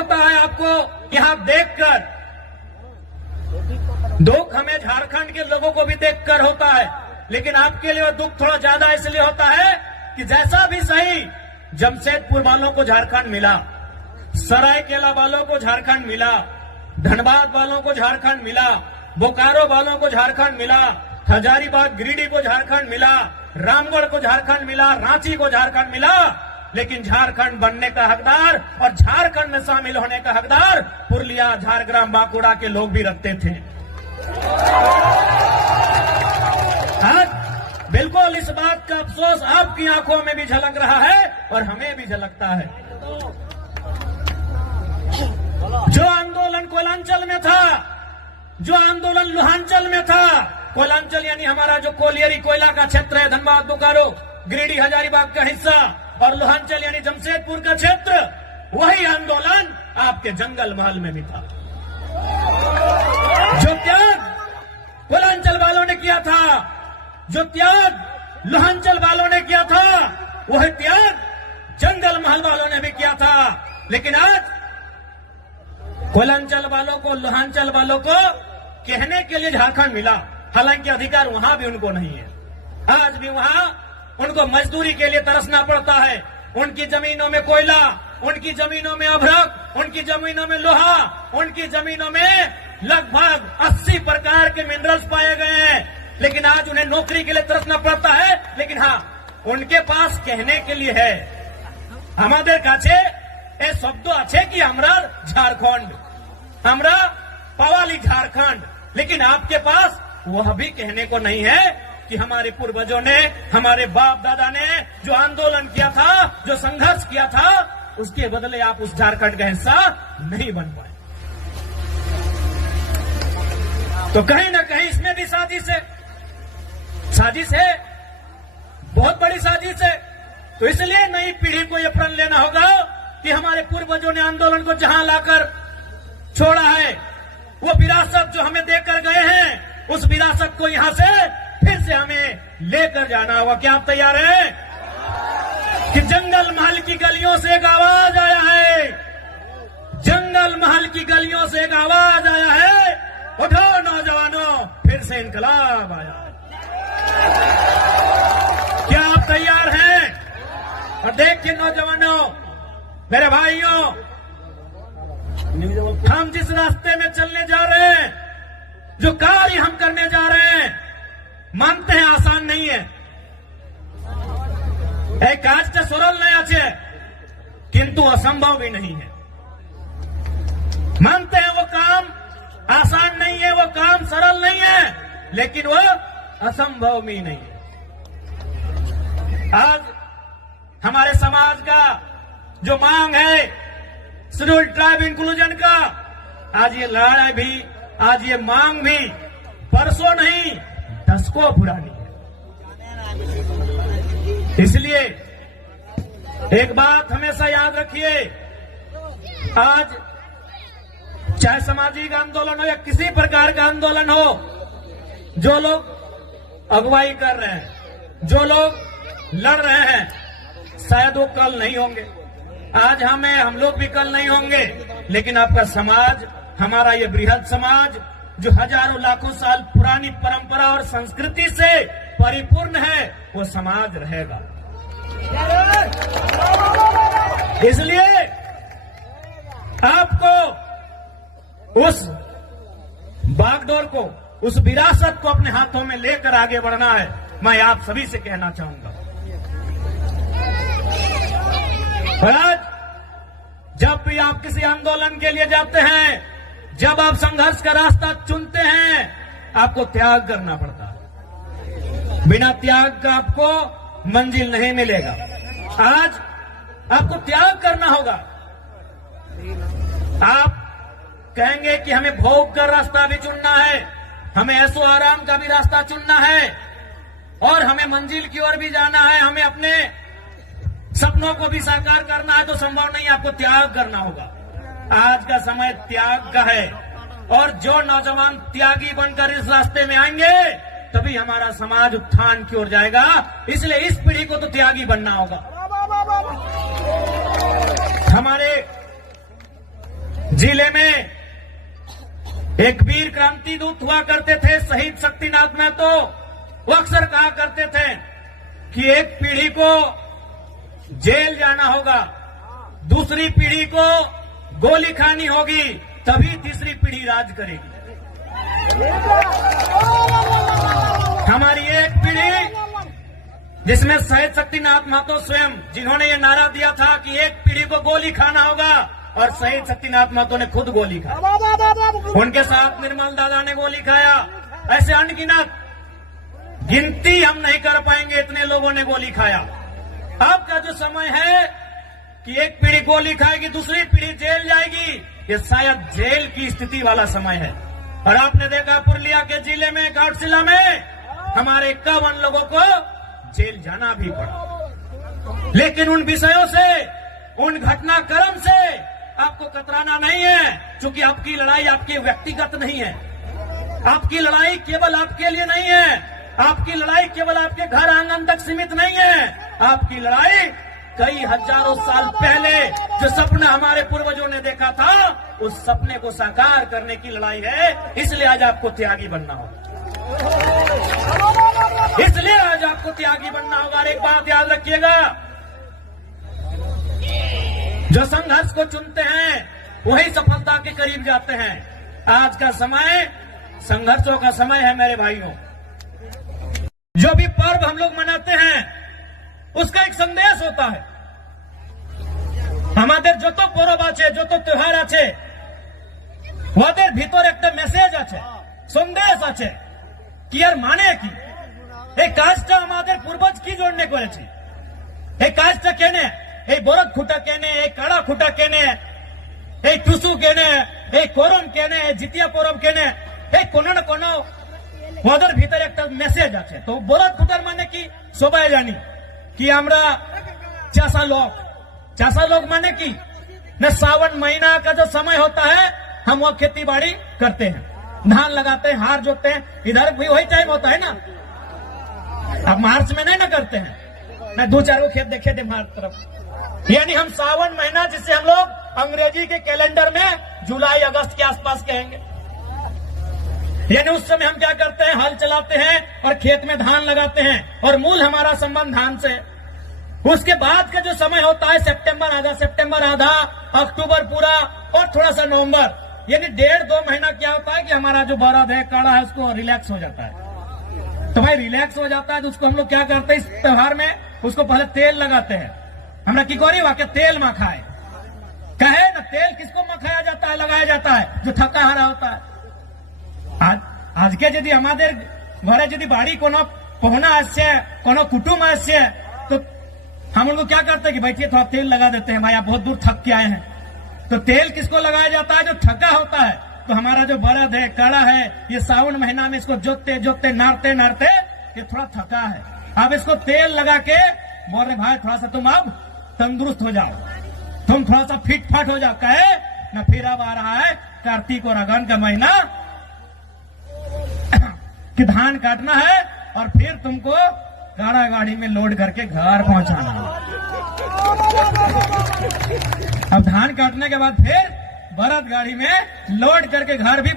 होता है आपको यहां देखकर, दुख हमें झारखंड के लोगों को भी देखकर होता है, लेकिन आपके लिए वो दुख थोड़ा ज्यादा इसलिए होता है कि जैसा भी सही जमशेदपुर वालों को झारखंड मिला, सरायकेला वालों को झारखंड मिला, धनबाद वालों को झारखंड मिला, बोकारो वालों को झारखंड मिला, हजारीबाग गिरिडीह को झारखंड मिला, रामगढ़ को झारखंड मिला, रांची को झारखंड मिला, लेकिन झारखंड बनने का हकदार और झारखंड में शामिल होने का हकदार पुरुलिया, झारग्राम, बांकुड़ा के लोग भी रखते थे। आज बिल्कुल इस बात का अफसोस आपकी आंखों में भी झलक रहा है और हमें भी झलकता है। जो आंदोलन कोयलांचल में था, जो आंदोलन लोहांचल में था, कोयलांचल यानी हमारा जो कोलियरी कोयला का क्षेत्र है, धनबाद, बोकारो, गिरिडीह, हजारीबाग का हिस्सा, और लोहांचल यानी जमशेदपुर का क्षेत्र, वही आंदोलन आपके जंगल महल में भी था। जो त्याग कोयलांचल वालों ने किया था, जो त्याग लोहांचल वालों ने किया था, वही त्याग जंगल महल वालों ने भी किया था। लेकिन आज कोयलांचल वालों को, लोहांचल वालों को कहने के लिए झारखंड मिला, हालांकि अधिकार वहां भी उनको नहीं है। आज भी वहां उनको मजदूरी के लिए तरसना पड़ता है। उनकी जमीनों में कोयला, उनकी जमीनों में अभ्रक, उनकी जमीनों में लोहा, उनकी जमीनों में लगभग 80 प्रकार के मिनरल्स पाए गए हैं, लेकिन आज उन्हें नौकरी के लिए तरसना पड़ता है। लेकिन हाँ, उनके पास कहने के लिए है, हमारे काछे ए शब्द अच्छे कि हमरा झारखंड, हमरा पवाली झारखंड, लेकिन आपके पास वह भी कहने को नहीं है कि हमारे पूर्वजों ने, हमारे बाप दादा ने जो आंदोलन किया था, जो संघर्ष किया था, उसके बदले आप उस झारखंड का हिस्सा नहीं बन पाए। तो कहीं ना कहीं इसमें भी साजिश है, साजिश है, बहुत बड़ी साजिश है। तो इसलिए नई पीढ़ी को यह प्रण लेना होगा कि हमारे पूर्वजों ने आंदोलन को जहां लाकर छोड़ा है, वो विरासत जो हमें देकर गए हैं, उस विरासत को यहां से फिर से हमें लेकर जाना होगा। क्या आप तैयार हैं? कि जंगल महल की गलियों से एक आवाज आया है, जंगल महल की गलियों से एक आवाज आया है, उठो नौजवानों, फिर से इनकलाब आया। क्या आप तैयार हैं? और देखिए नौजवानों, मेरे भाइयों, हम जिस रास्ते में चलने जा रहे हैं, जो कार्य हम करने जा रहे हैं, मानते हैं आसान नहीं है, एक काजटा सरल नहीं आछे, किंतु असंभव भी नहीं है। मानते हैं वो काम आसान नहीं है, वो काम सरल नहीं है, लेकिन वो असंभव भी नहीं है। आज हमारे समाज का जो मांग है शेड्यूल ट्राइब इंक्लूजन का, आज ये लड़ाई भी, आज ये मांग भी परसों नहीं दशकों पुरानी है। इसलिए एक बात हमेशा याद रखिए, आज चाहे सामाजिक आंदोलन हो या किसी प्रकार का आंदोलन हो, जो लोग अगुवाई कर रहे हैं, जो लोग लड़ रहे हैं, शायद वो कल नहीं होंगे, आज हम लोग भी कल नहीं होंगे, लेकिन आपका समाज, हमारा ये बृहद समाज जो हजारों लाखों साल पुरानी परंपरा और संस्कृति से परिपूर्ण है, वो समाज रहेगा। इसलिए आपको उस बागडोर को, उस विरासत को अपने हाथों में लेकर आगे बढ़ना है। मैं आप सभी से कहना चाहूंगा, आज जब भी आप किसी आंदोलन के लिए जाते हैं, जब आप संघर्ष का रास्ता चुनते हैं, आपको त्याग करना पड़ता है। बिना त्याग का आपको मंजिल नहीं मिलेगा। आज आपको त्याग करना होगा। आप कहेंगे कि हमें भोग का रास्ता भी चुनना है, हमें ऐसो आराम का भी रास्ता चुनना है, और हमें मंजिल की ओर भी जाना है, हमें अपने सपनों को भी साकार करना है, तो संभव नहीं, आपको त्याग करना होगा। आज का समय त्याग का है, और जो नौजवान त्यागी बनकर इस रास्ते में आएंगे, तभी हमारा समाज उत्थान की ओर जाएगा। इसलिए इस पीढ़ी को तो त्यागी बनना होगा। हमारे जिले में एक वीर क्रांति दूत हुआ करते थे शहीद शक्तिनाथ महतो। वो अक्सर कहा करते थे कि एक पीढ़ी को जेल जाना होगा, दूसरी पीढ़ी को गोली खानी होगी, तभी तीसरी पीढ़ी राज करेगी। हमारी एक पीढ़ी जिसमें शहीद शक्तिनाथ महतो स्वयं, जिन्होंने ये नारा दिया था कि एक पीढ़ी को गोली खाना होगा, और शहीद शक्तिनाथ महतो ने खुद गोली खाई। उनके साथ निर्मल दादा ने गोली खाया। ऐसे अनगिनत, गिनती हम नहीं कर पाएंगे, इतने लोगों ने गोली खाया। अब का जो समय है कि एक पीढ़ी गोली खाएगी, दूसरी पीढ़ी जेल जाएगी, ये शायद जेल की स्थिति वाला समय है। और आपने देखा पुरुलिया के जिले में, घाटशिला में हमारे 51 लोगों को जेल जाना भी पड़ा। लेकिन उन विषयों से, उन घटनाक्रम से आपको कतराना नहीं है, क्योंकि आपकी लड़ाई आपके व्यक्तिगत नहीं है। आपकी लड़ाई केवल आपके लिए नहीं है, आपकी लड़ाई केवल आपके घर आंगन तक सीमित नहीं है। आपकी लड़ाई कई हजारों साल पहले जो सपना हमारे पूर्वजों ने देखा था, उस सपने को साकार करने की लड़ाई है। इसलिए आज आपको त्यागी बनना होगा, इसलिए आज आपको त्यागी बनना होगा। और एक बात याद रखिएगा, जो संघर्ष को चुनते हैं वही सफलता के करीब जाते हैं। आज का समय संघर्षों का समय है मेरे भाइयों। जो भी पर्व हम लोग मनाते हैं उसका एक संदेश होता है। हमारे जो तो पर्व आछे, जो तो त्योहार आछे, ওদের ভিতর একটা মেসেজ আছে, সন্দেশ আছে কি আর মানে কি, এই কাজটা আমাদের পূর্বজ কি জন্য করেছে, এই কাজটা কেনে, এই বরদ খুঁটা কেনে, এই কাড়া খুঁটা কেনে, এই টুসু কেনে, এই করম কেনে, এই জিতিয়া পরব কেনে, এই কোনো না কোনো ওদের ভিতরে একটা মেসেজ আছে। তো বরদ খুঁটার মানে কি সবাই জানি कि আমরা चासा लोग माने की न सावन महीना का जो समय होता है हम वो खेती बाड़ी करते हैं, धान लगाते हैं, हार जोतते हैं। इधर भी वही टाइम होता है ना। अब मार्च में नहीं ना करते हैं, मैं 2-4 खेत देखे थे हमारी तरफ। यानी हम सावन महीना, जिसे हम लोग अंग्रेजी के कैलेंडर में जुलाई अगस्त के आसपास कहेंगे, यानी उस समय हम क्या करते हैं, हल चलाते हैं और खेत में धान लगाते हैं, और मूल हमारा संबंध धान से। उसके बाद का जो समय होता है सितंबर आधा, अक्टूबर पूरा और थोड़ा सा नवंबर, यानी 1.5-2 महीना क्या होता है कि हमारा जो बरद है, काड़ा है, उसको रिलैक्स हो जाता है। तो भाई रिलैक्स हो जाता है तो उसको हम लोग क्या करते हैं, इस त्योहार में उसको पहले तेल लगाते हैं। हमरा की गोरी वाक्य तेल मखाए कहे ना, तेल किसको मखाया जाता है, लगाया जाता है, जो थका हारा होता है। आज के यदि हमारे घरे यदि बाड़ी कोनो पहुना आसे, कोनो कुटुंब आसे, तो हम उनको क्या करते हैं कि बैठिए थोड़ा तेल लगा देते हैं, भाई आप बहुत दूर थक के आए हैं। तो तेल किसको लगाया जाता है, जो थका होता है। तो हमारा जो बरद है, काड़ा है, ये सावन महीना में इसको जोतते नारते ये थोड़ा थका है। अब इसको तेल लगा के बोल रहे भाई थोड़ा सा तुम अब तंदुरुस्त हो जाओ, तुम थोड़ा सा फिट फाट हो जाओ। कहे न फिर अब आ रहा है कार्तिक और अगन का महीना कि धान काटना है और फिर तुमको काड़ा गाड़ी में लोड करके घर पहुंचाना है। अब धान काटने के बाद फिर बरद गाड़ी में लोड करके घर भी